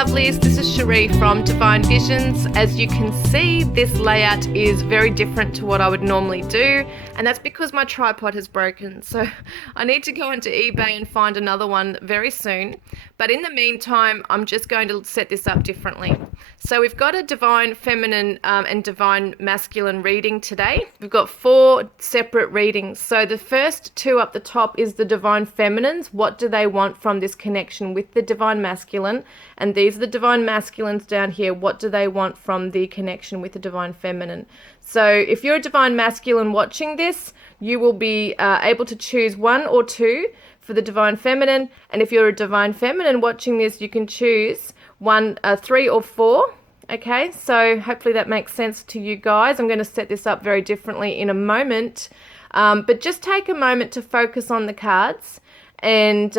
lovelies, this is Sheree from Divine Visions. As you can see, this layout is very different to what I would normally do, and that's because my tripod has broken. So I need to go into eBay and find another one very soon. But in the meantime, I'm just going to set this up differently. So we've got a Divine Feminine and Divine Masculine reading today. We've got 4 separate readings. So the first 2 up the top is the Divine Feminines. What do they want from this connection with the Divine Masculine? And these are the Divine Masculines down here. What do they want from the connection with the Divine Feminine? So if you're a Divine Masculine watching this, you will be able to choose 1 or 2 for the Divine Feminine. And if you're a Divine Feminine watching this, you can choose 3 or 4. Okay, so hopefully that makes sense to you guys. I'm going to set this up very differently in a moment. But just take a moment to focus on the cards and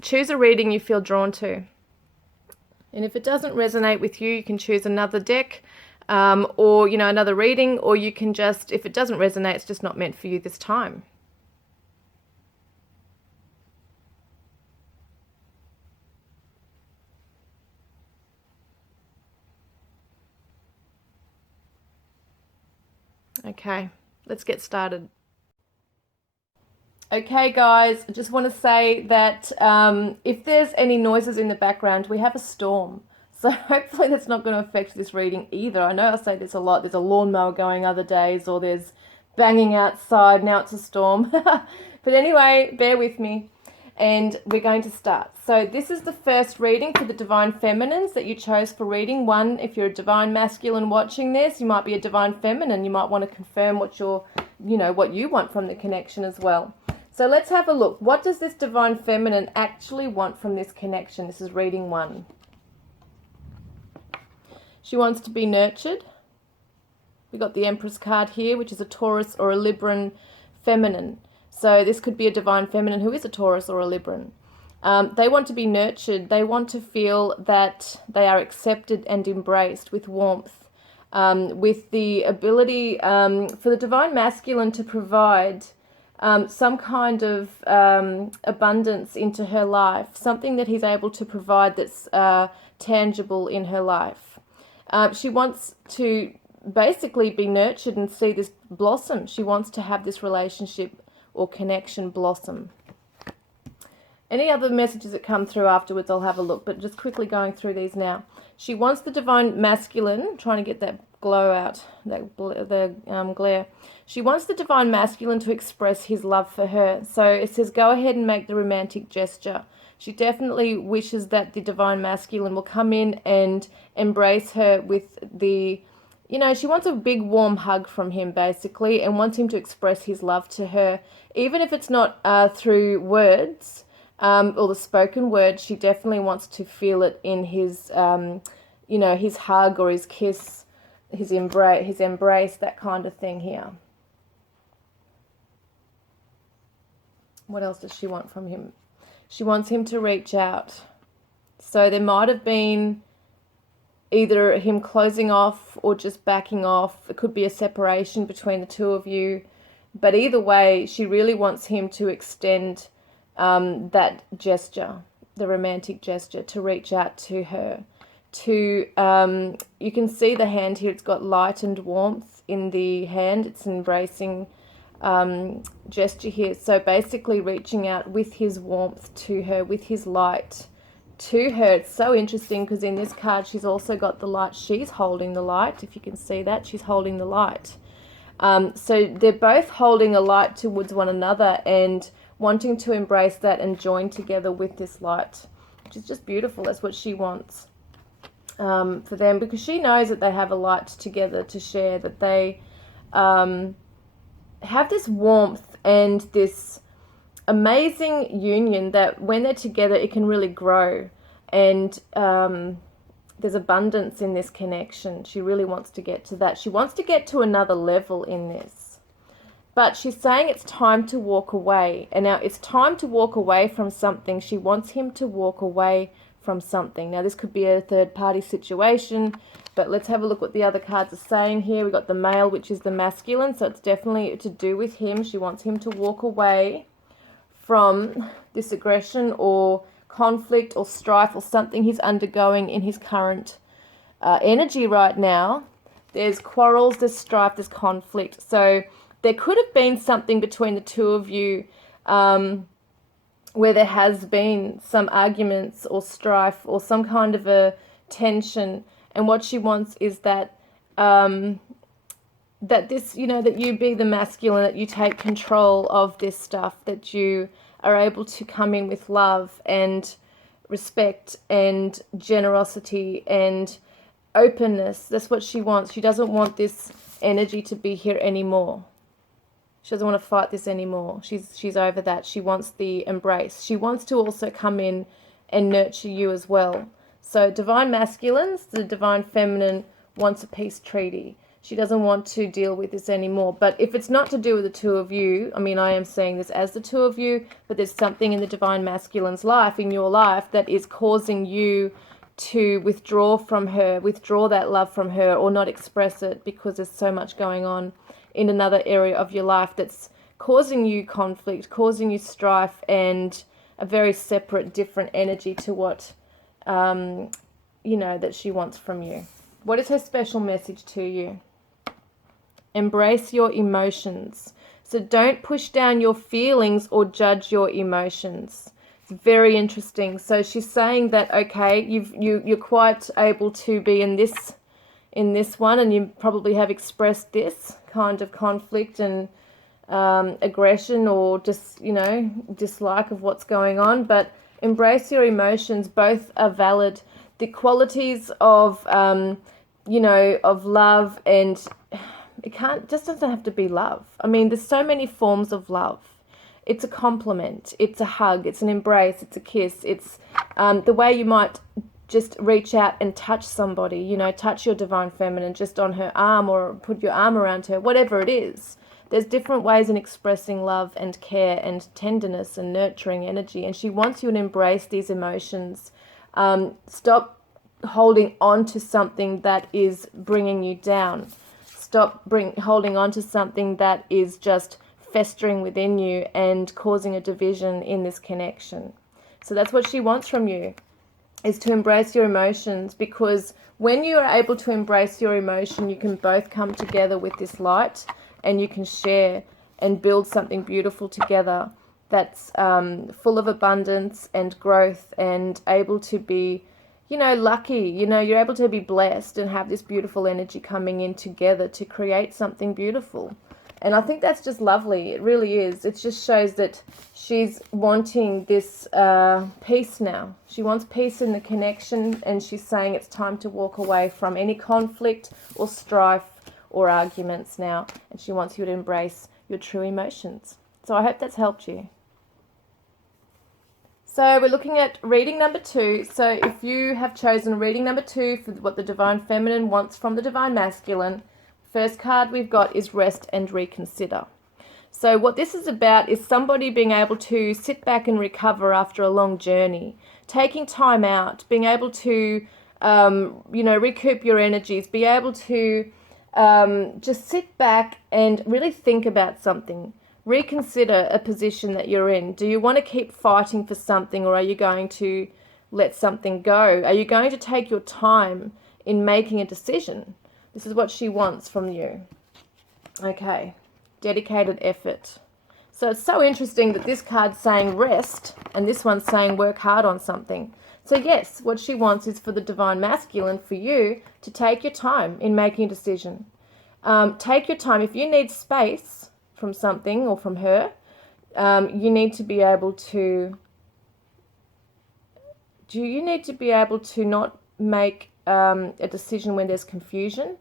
choose a reading you feel drawn to. And if it doesn't resonate with you, you can choose another deck or, another reading, or you can just, if it doesn't resonate, it's just not meant for you this time. Okay, let's get started. Okay guys, I just want to say that if there's any noises in the background, we have a storm. So hopefully that's not going to affect this reading either. I know I say this a lot. There's a lawnmower going other days, or there's banging outside. Now it's a storm. But anyway, bear with me. And we're going to start. So this is the first reading for the Divine Feminines that you chose for reading 1. If you're a Divine Masculine watching this, you might be a Divine Feminine. You might want to confirm what what you want from the connection as well. So let's have a look. What does this Divine Feminine actually want from this connection? This is reading 1. She wants to be nurtured. We've got the Empress card here, which is a Taurus or a Libran feminine. So this could be a Divine Feminine who is a Taurus or a Libran. They want to be nurtured. They want to feel that they are accepted and embraced with warmth, with the ability for the Divine Masculine to provide some kind of abundance into her life, something that he's able to provide that's tangible in her life. She wants to basically be nurtured and see this blossom. She wants to have this relationship or connection blossom. Any other messages that come through afterwards, I'll have a look, but just quickly going through these now. She wants the Divine Masculine, trying to get that glow out, the glare. She wants the Divine Masculine to express his love for her. So it says, go ahead and make the romantic gesture. She definitely wishes that the Divine Masculine will come in and embrace her with the, she wants a big warm hug from him basically, and wants him to express his love to her. Even if it's not through words or the spoken word, she definitely wants to feel it in his, his hug or his kiss, his embrace, that kind of thing here. What else does she want from him? She wants him to reach out. So there might have been either him closing off or just backing off. It could be a separation between the two of you. But either way, she really wants him to extend that gesture, the romantic gesture, to reach out to her. You can see the hand here, it's got light and warmth in the hand. It's an embracing gesture here. So basically reaching out with his warmth to her, with his light to her. It's so interesting because in this card she's also got the light. She's holding the light. If you can see that, she's holding the light. So they're both holding a light towards one another and wanting to embrace that and join together with this light, which is just beautiful. That's what she wants for them, because she knows that they have a light together to share, that they have this warmth and this amazing union that when they're together it can really grow, and there's abundance in this connection. She really wants to get to that. She wants to get to another level in this, but she's saying it's time to walk away. And now it's time to walk away from something. She wants him to walk away from something. Now this could be a third party situation, but let's have a look what the other cards are saying here. We've got the male, which is the masculine, so it's definitely to do with him. She wants him to walk away from this aggression or conflict or strife or something he's undergoing in his current energy right now. There's quarrels, there's strife, there's conflict. So there could have been something between the two of you where there has been some arguments or strife or some kind of a tension. And what she wants is that that this, you know, that you be the masculine, that you take control of this stuff, that you are able to come in with love and respect and generosity and openness. That's what she wants. She doesn't want this energy to be here anymore. She doesn't want to fight this anymore. She's over that. She wants the embrace. She wants to also come in and nurture you as well. So divine masculines, the divine feminine wants a peace treaty. She doesn't want to deal with this anymore. But if it's not to do with the two of you, I mean, I am saying this as the two of you, but there's something in the divine masculine's life, in your life, that is causing you to withdraw from her, withdraw that love from her, or not express it because there's so much going on in another area of your life that's causing you conflict, causing you strife, and a very separate, different energy to what, you know, that she wants from you. What is her special message to you? Embrace your emotions. So don't push down your feelings or judge your emotions. It's very interesting. So she's saying that, okay, you're quite able to be in this one, and you probably have expressed this kind of conflict and aggression or just, you know, dislike of what's going on. But embrace your emotions. Both are valid. The qualities of, you know, of love, and it just doesn't have to be love. I mean, there's so many forms of love. It's a compliment, it's a hug, it's an embrace, it's a kiss, it's the way you might just reach out and touch somebody, you know, touch your divine feminine just on her arm, or put your arm around her, whatever it is. There's different ways in expressing love and care and tenderness and nurturing energy, and she wants you to embrace these emotions. Stop holding on to something that is bringing you down. Stop holding on to something that is just festering within you and causing a division in this connection. So that's what she wants from you, is to embrace your emotions, because when you are able to embrace your emotion, you can both come together with this light, and you can share and build something beautiful together that's full of abundance and growth, and able to be, you know, lucky. You know, you're able to be blessed and have this beautiful energy coming in together to create something beautiful. And I think that's just lovely. It really is. It just shows that she's wanting this peace now. She wants peace in the connection, and she's saying it's time to walk away from any conflict or strife or arguments now. And she wants you to embrace your true emotions. So I hope that's helped you. So we're looking at reading number 2. So if you have chosen reading number 2 for what the divine feminine wants from the divine masculine, first card we've got is rest and reconsider. So what this is about is somebody being able to sit back and recover after a long journey, taking time out, being able to, you know, recoup your energies, be able to just sit back and really think about something. Reconsider a position that you're in. Do you want to keep fighting for something, or are you going to let something go? Are you going to take your time in making a decision? This is what she wants from you. Okay, dedicated effort. So it's so interesting that this card's saying rest and this one's saying work hard on something. So yes, what she wants is for the divine masculine, for you to take your time in making a decision. Take your time. If you need space from something or from her, you need to be able to not make a decision when there's confusion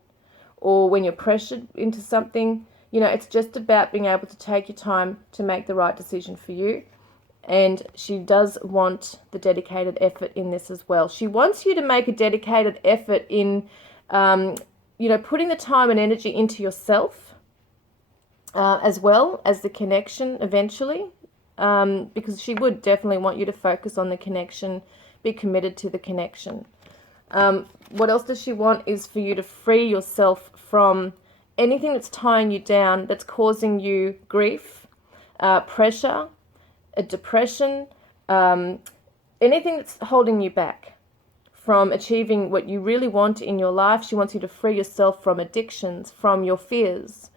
or when you're pressured into something. You know, it's just about being able to take your time to make the right decision for you. And she does want the dedicated effort in this as well. She wants you to make a dedicated effort in, you know, putting the time and energy into yourself, as well as the connection eventually, because she would definitely want you to focus on the connection, be committed to the connection. What else does she want is for you to free yourself from anything that's tying you down, that's causing you grief, pressure, a depression, anything that's holding you back from achieving what you really want in your life. She wants you to free yourself from addictions, from your fears,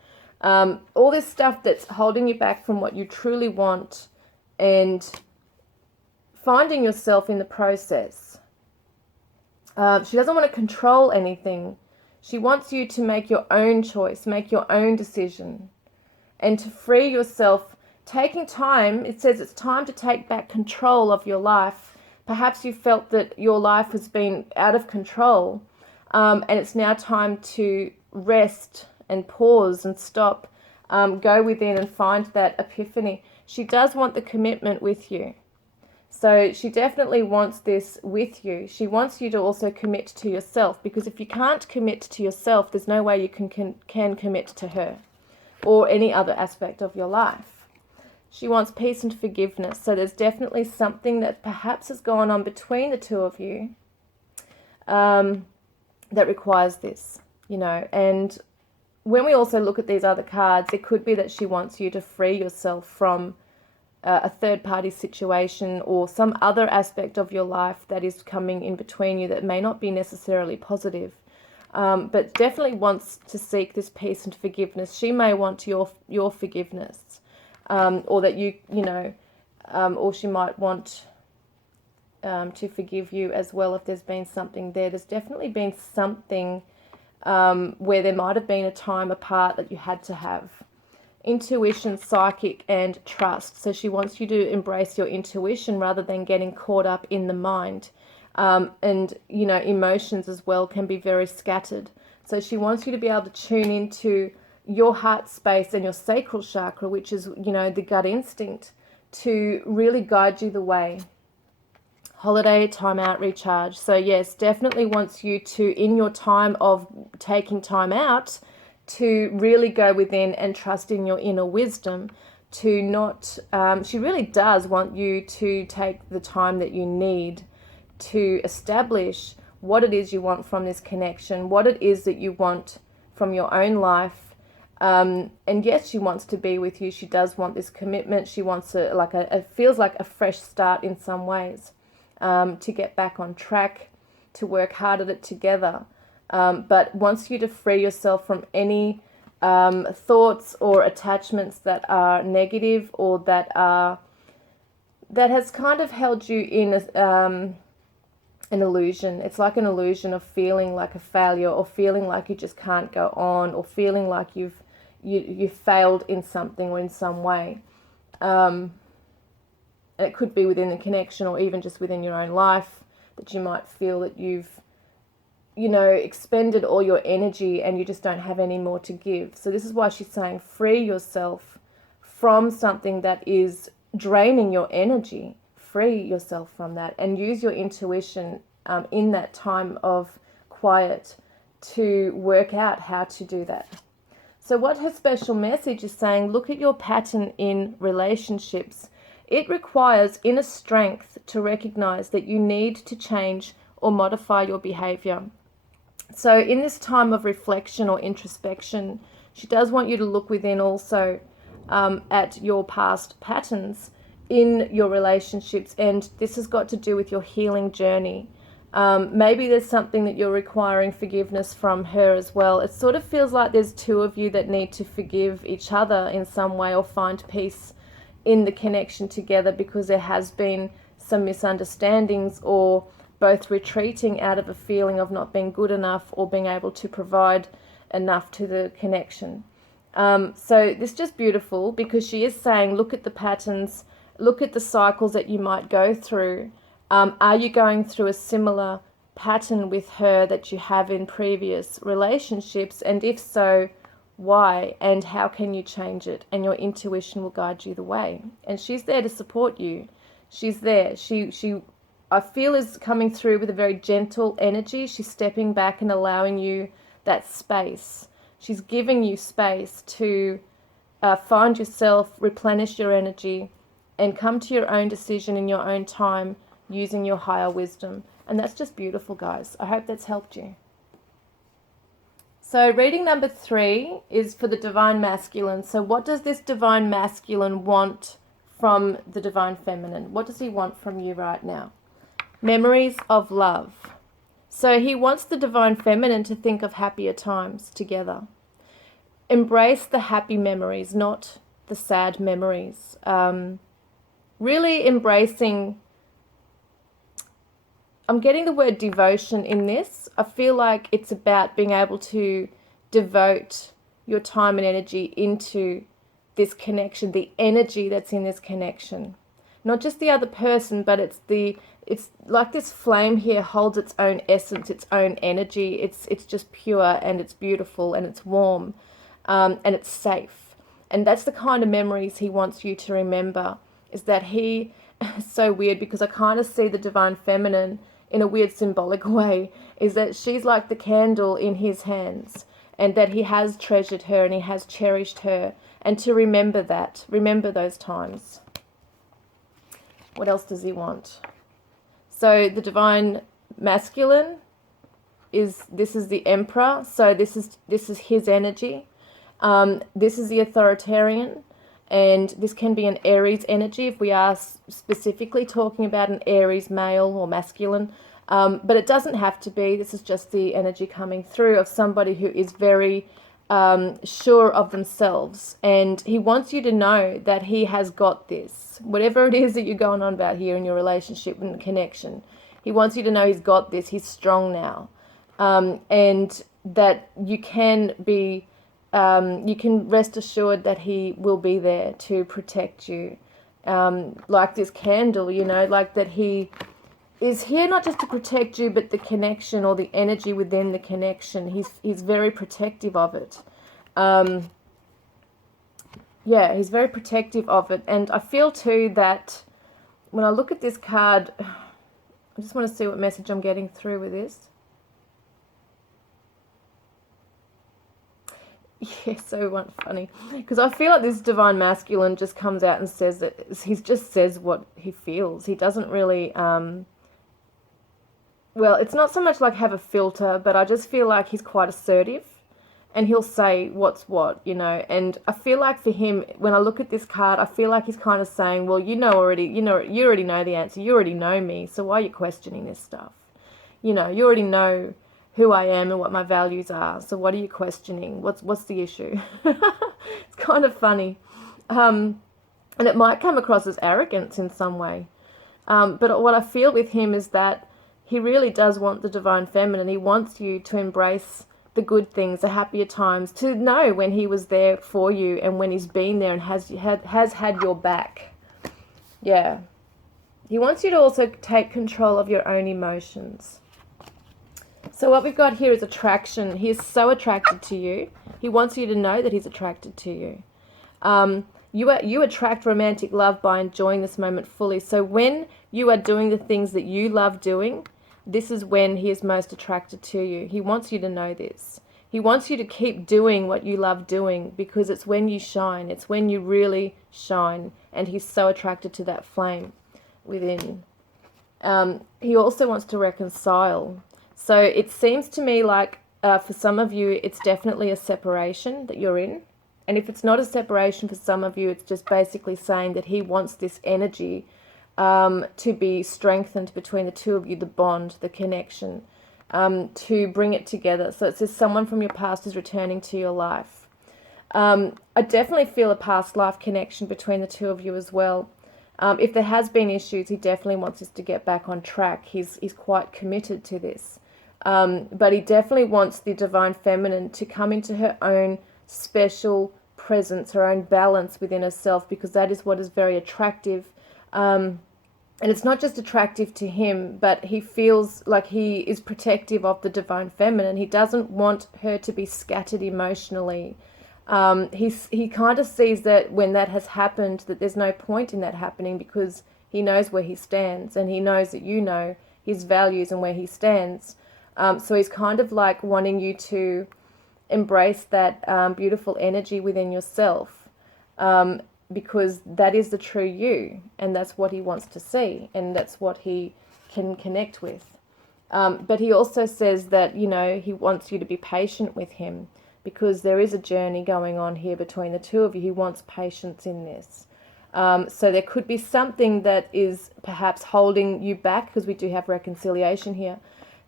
all this stuff that's holding you back from what you truly want, and finding yourself in the process. She doesn't want to control anything. She wants you to make your own choice, make your own decision, and to free yourself. Taking time, it says it's time to take back control of your life. Perhaps you felt that your life has been out of control, and it's now time to rest and pause and stop, go within and find that epiphany. She does want the commitment with you. So she definitely wants this with you. She wants you to also commit to yourself, because if you can't commit to yourself, there's no way you can commit to her or any other aspect of your life. She wants peace and forgiveness. So there's definitely something that perhaps has gone on between the two of you that requires this, And when we also look at these other cards, it could be that she wants you to free yourself from a third-party situation or some other aspect of your life that is coming in between you that may not be necessarily positive, but definitely wants to seek this peace and forgiveness. She may want your forgiveness, or that or she might want to forgive you as well if there's been something there. There's definitely been something where there might have been a time apart that you had to have. Intuition, psychic, and trust. So she wants you to embrace your intuition rather than getting caught up in the mind. And emotions as well can be very scattered. So she wants you to be able to tune into your heart space and your sacral chakra, which is, the gut instinct, to really guide you the way. Holiday, time out, recharge. So yes, definitely wants you to, in your time of taking time out, to really go within and trust in your inner wisdom, to not, she really does want you to take the time that you need to establish what it is you want from this connection, what it is that you want from your own life. And yes, she wants to be with you. She does want this commitment. She wants it feels like a fresh start in some ways, to get back on track, to work hard at it together. But wants you to free yourself from any thoughts or attachments that are negative, or that has kind of held you in an illusion. It's like an illusion of feeling like a failure, or feeling like you just can't go on, or feeling like you've failed in something or in some way. And it could be within the connection, or even just within your own life, that you might feel that you've expended all your energy and you just don't have any more to give. So this is why she's saying free yourself from something that is draining your energy. Free yourself from that and use your intuition in that time of quiet to work out how to do that. So what her special message is saying, look at your pattern in relationships. It requires inner strength to recognize that you need to change or modify your behavior. So in this time of reflection or introspection, she does want you to look within also at your past patterns in your relationships, and this has got to do with your healing journey. Maybe there's something that you're requiring forgiveness from her as well. It sort of feels like there's two of you that need to forgive each other in some way, or find peace in the connection together, because there has been some misunderstandings, or both retreating out of a feeling of not being good enough or being able to provide enough to the connection. So this is just beautiful, because she is saying, look at the patterns, look at the cycles that you might go through. Are you going through a similar pattern with her that you have in previous relationships? And if so, why? And how can you change it? And your intuition will guide you the way. And she's there to support you. She's there. She I feel is coming through with a very gentle energy. She's stepping back and allowing you that space. She's giving you space to find yourself, replenish your energy, and come to your own decision in your own time using your higher wisdom. And that's just beautiful, guys. I hope that's helped you. So reading number 3 is for the Divine Masculine. So what does this Divine Masculine want from the Divine Feminine? What does he want from you right now? Memories of love. So he wants the divine feminine to think of happier times together. Embrace the happy memories, not the sad memories. Really embracing, I'm getting the word devotion in this. I feel like it's about being able to devote your time and energy into this connection, the energy that's in this connection. Not just the other person, but it's like this flame here holds its own essence, its own energy. It's just pure and it's beautiful and it's warm, and it's safe. And that's the kind of memories he wants you to remember, is that he, it's so weird because I kind of see the divine feminine in a weird symbolic way, is that she's like the candle in his hands, and that he has treasured her and he has cherished her, and to remember that, remember those times. What else does he want? So the divine masculine this is the emperor, so this is his energy. This is the authoritarian, and this can be an Aries energy if we are specifically talking about an Aries male or masculine. But it doesn't have to be. This is just the energy coming through of somebody who is very sure of themselves, and he wants you to know that he has got this. Whatever it is that you're going on about here in your relationship and connection, he wants you to know he's got this. He's strong now, and that you can be, you can rest assured that he will be there to protect you, like this candle, you know, like that he is here not just to protect you, but the connection or the energy within the connection. He's very protective of it. Yeah, he's very protective of it. And I feel too that when I look at this card, I just want to see what message I'm getting through with this. Yeah, so funny, because I feel like this divine masculine just comes out and says that he just says what he feels. He doesn't really well, it's not so much like have a filter, but I just feel like he's quite assertive, and he'll say what's what, you know. And I feel like for him, when I look at this card, I feel like he's kind of saying, well, you already know the answer. You already know me, so why are you questioning this stuff? You know, you already know who I am and what my values are, so what are you questioning? What's the issue? It's kind of funny. And it might come across as arrogance in some way. But what I feel with him is that he really does want the divine feminine. He wants you to embrace the good things, the happier times, to know when he was there for you and when he's been there and has had your back. Yeah. He wants you to also take control of your own emotions. So what we've got here is attraction. He is so attracted to you. He wants you to know that he's attracted to you. You attract romantic love by enjoying this moment fully. So when you are doing the things that you love doing, this is when he is most attracted to you. He wants you to know this. He wants you to keep doing what you love doing, because it's when you shine. It's when you really shine. And he's so attracted to that flame within. He also wants to reconcile. So it seems to me like for some of you, it's definitely a separation that you're in. And if it's not a separation for some of you, it's just basically saying that he wants this energy to be strengthened between the two of you, the bond, the connection, to bring it together. So it says someone from your past is returning to your life. I definitely feel a past life connection between the two of you as well. If there has been issues, he definitely wants us to get back on track. He's quite committed to this. But he definitely wants the divine feminine to come into her own special presence, her own balance within herself, because that is what is very attractive. And it's not just attractive to him, but he feels like he is protective of the divine feminine. He doesn't want her to be scattered emotionally. He kind of sees that when that has happened, that there's no point in that happening, because he knows where he stands, and he knows that you know his values and where he stands. So he's kind of like wanting you to embrace that beautiful energy within yourself, because that is the true you, and that's what he wants to see, and that's what he can connect with. But he also says that, you know, he wants you to be patient with him, because there is a journey going on here between the two of you. He wants patience in this. So there could be something that is perhaps holding you back, because we do have reconciliation here.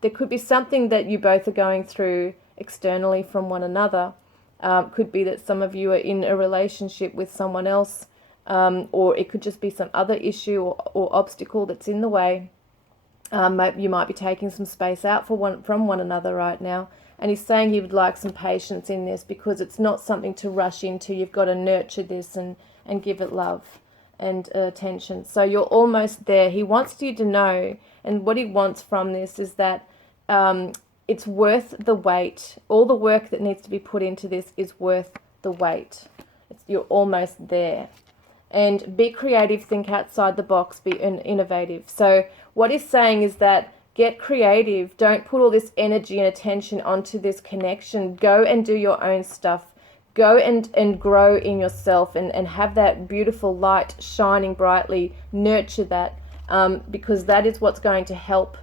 There could be something that you both are going through externally from one another. Could be that some of you are in a relationship with someone else, or it could just be some other issue or obstacle that's in the way. You might be taking some space out from one another right now. And he's saying he would like some patience in this, because it's not something to rush into. You've got to nurture this and give it love and attention. So you're almost there. He wants you to know, and what he wants from this is that it's worth the wait. All the work that needs to be put into this is worth the wait. You're almost there. And be creative, think outside the box, be innovative. So what he's saying is that get creative. Don't put all this energy and attention onto this connection. Go and do your own stuff. Go and grow in yourself and have that beautiful light shining brightly. Nurture that, because that is what's going to help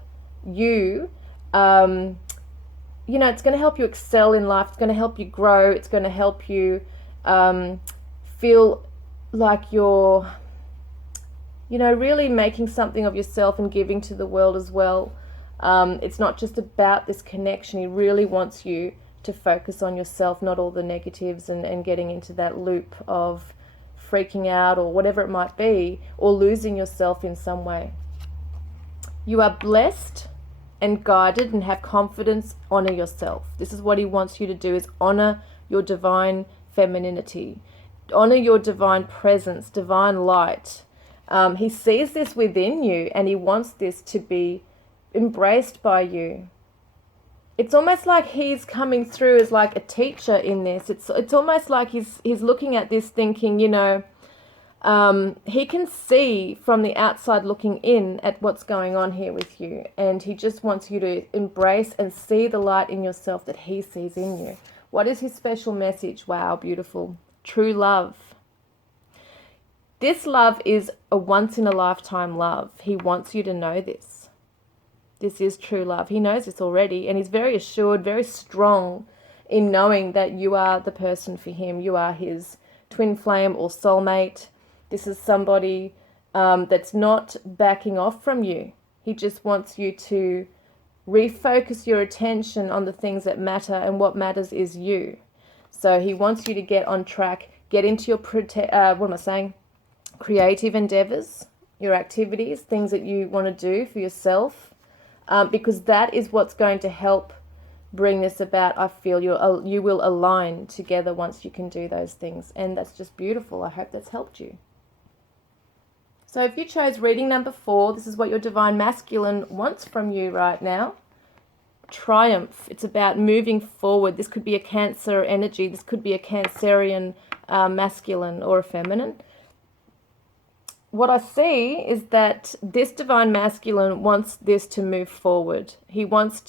you. It's going to help you excel in life. It's going to help you grow. It's going to help you feel like you're, really making something of yourself and giving to the world as well. It's not just about this connection. He really wants you to focus on yourself, not all the negatives and getting into that loop of freaking out or whatever it might be, or losing yourself in some way. You are blessed and guided, and have confidence. Honor yourself. This is what he wants you to do, is honor your divine femininity. Honor your divine presence, divine light. He sees this within you, and he wants this to be embraced by you. It's almost like he's coming through as like a teacher in this. It's almost like he's looking at this thinking, he can see from the outside looking in at what's going on here with you, and he just wants you to embrace and see the light in yourself that he sees in you. What is his special message? Wow, beautiful. True love. This love is a once-in-a-lifetime love. He wants you to know this. This is true love. He knows this already, and he's very assured, very strong in knowing that you are the person for him. You are his twin flame or soulmate. This is somebody that's not backing off from you. He just wants you to refocus your attention on the things that matter, and what matters is you. So he wants you to get on track, get into your creative endeavors, your activities, things that you want to do for yourself, because that is what's going to help bring this about. I feel you will align together once you can do those things, and that's just beautiful. I hope that's helped you. So if you chose reading number 4, this is what your divine masculine wants from you right now. Triumph. It's about moving forward. This could be a Cancer energy. This could be a Cancerian masculine or a feminine. What I see is that this divine masculine wants this to move forward. He wants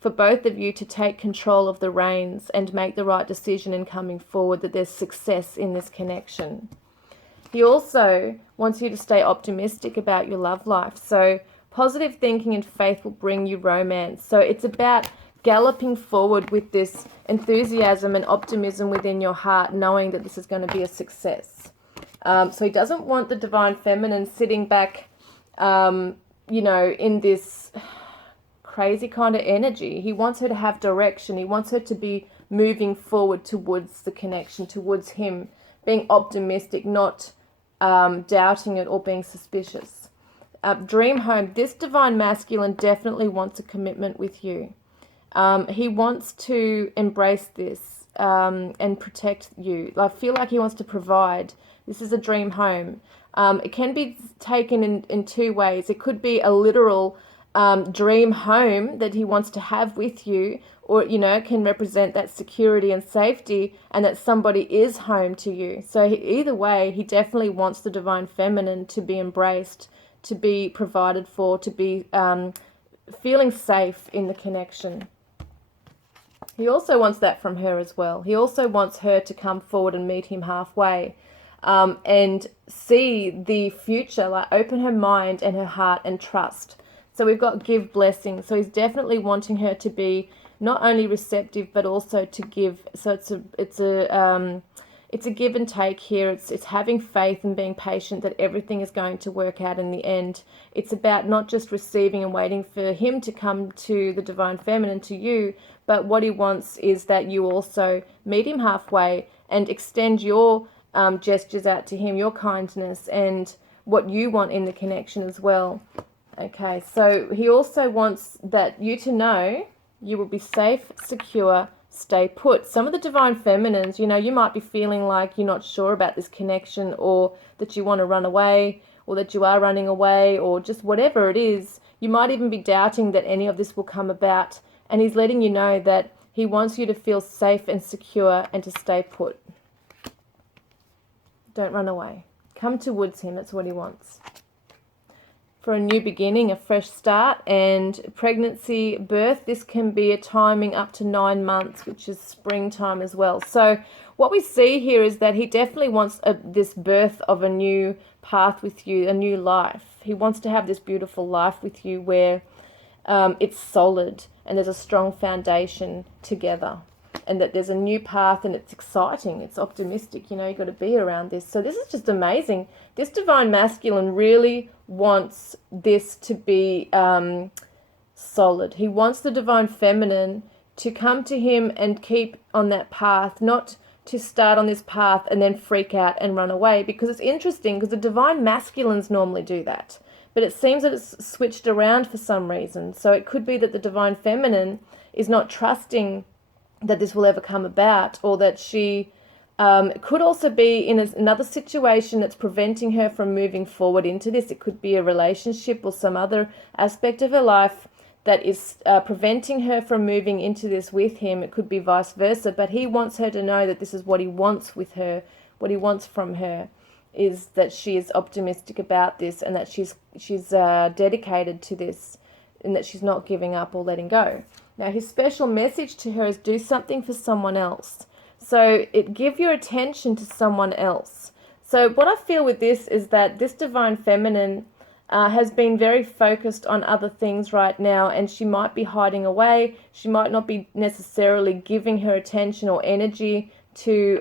for both of you to take control of the reins and make the right decision in coming forward, that there's success in this connection. He also wants you to stay optimistic about your love life. So positive thinking and faith will bring you romance. So it's about galloping forward with this enthusiasm and optimism within your heart, knowing that this is going to be a success. So he doesn't want the divine feminine sitting back, in this crazy kind of energy. He wants her to have direction. He wants her to be moving forward towards the connection, towards him, being optimistic, not doubting it or being suspicious. Dream home. This divine masculine definitely wants a commitment with you. He wants to embrace this and protect you. I feel like he wants to provide. This is a dream home. It can be taken in two ways. It could be a literal dream home that he wants to have with you, or, can represent that security and safety, and that somebody is home to you. So either way, he definitely wants the divine feminine to be embraced, to be provided for, to be feeling safe in the connection. He also wants that from her as well. He also wants her to come forward and meet him halfway, and see the future, like open her mind and her heart and trust. So we've got give blessings. So he's definitely wanting her to it it's a give and take here. It's having faith and being patient that everything is going to work out in the end. It's about not just receiving and waiting for him to come to the divine feminine, to you, but what he wants is that you also meet him halfway and extend your gestures out to him, your kindness and what you want in the connection as well. Okay, so he also wants that you to know you will be safe, secure, stay put. Some of the divine feminines, you know, you might be feeling like you're not sure about this connection, or that you want to run away, or that you are running away, or just whatever it is. You might even be doubting that any of this will come about, and he's letting you know that he wants you to feel safe and secure and to stay put. Don't run away. Come towards him. That's what he wants. For a new beginning, a fresh start, and pregnancy, birth, this can be a timing up to 9 months, which is springtime as well. So what we see here is that he definitely wants this birth of a new path with you, a new life. He wants to have this beautiful life with you where it's solid and there's a strong foundation together, and that there's a new path and it's exciting, it's optimistic, you know, you've got to be around this. So this is just amazing. This divine masculine really wants this to be solid. He wants the divine feminine to come to him and keep on that path, not to start on this path and then freak out and run away, because it's interesting because the divine masculines normally do that. But it seems that it's switched around for some reason. So it could be that the divine feminine is not trusting that this will ever come about, or that she could also be in another situation that's preventing her from moving forward into this. It could be a relationship or some other aspect of her life that is preventing her from moving into this with him. It could be vice versa, but he wants her to know that this is what he wants with her. What he wants from her is that she is optimistic about this, and that she's dedicated to this, and that she's not giving up or letting go. Now, his special message to her is do something for someone else. So give your attention to someone else. So what I feel with this is that this divine feminine has been very focused on other things right now, and she might be hiding away. She might not be necessarily giving her attention or energy to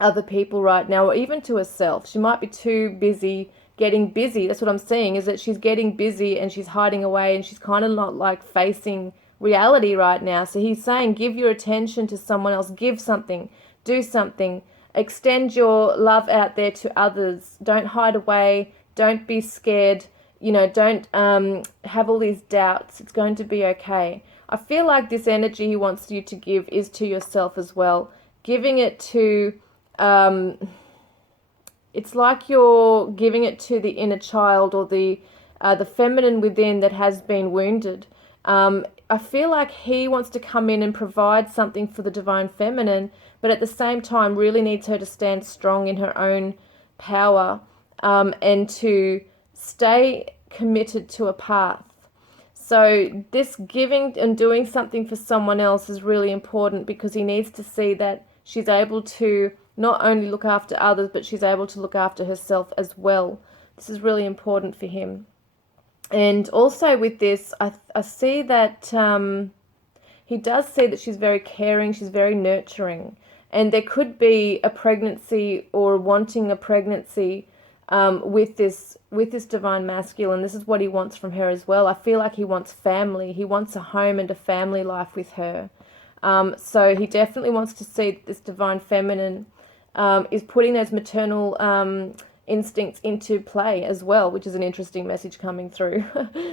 other people right now, or even to herself. She might be too busy getting busy. That's what I'm seeing, is that she's getting busy and she's hiding away, and she's kind of not like facing reality right now. So he's saying give your attention to someone else, give something, do something, extend your love out there to others. Don't hide away, don't be scared, you know, don't have all these doubts. It's going to be okay. I feel like this energy he wants you to give is to yourself as well. Giving it to it's like you're giving it to the inner child, or the feminine within that has been wounded. I feel like he wants to come in and provide something for the divine feminine, but at the same time really needs her to stand strong in her own power, and to stay committed to a path. So this giving and doing something for someone else is really important, because he needs to see that she's able to not only look after others, but she's able to look after herself as well. This is really important for him. And also with this, I see that he does see that she's very caring, she's very nurturing. And there could be a pregnancy, or wanting a pregnancy with this divine masculine. This is what he wants from her as well. I feel like he wants family. He wants a home and a family life with her. So he definitely wants to see that this divine feminine is putting those maternal instincts into play as well, which is an interesting message coming through.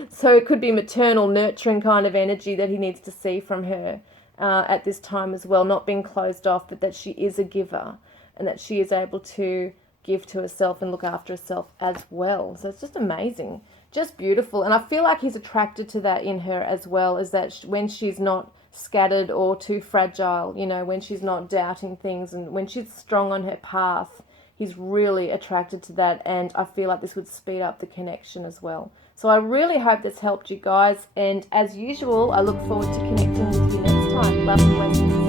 So it could be maternal, nurturing kind of energy that he needs to see from her at this time as well, not being closed off, but that she is a giver, and that she is able to give to herself and look after herself as well. So it's just amazing, just beautiful. And I feel like he's attracted to that in her as well, is that when she's not scattered or too fragile, you know, when she's not doubting things, and when she's strong on her path, he's really attracted to that. And I feel like this would speed up the connection as well. So I really hope this helped you guys, and as usual, I look forward to connecting with you next time. Love and blessings.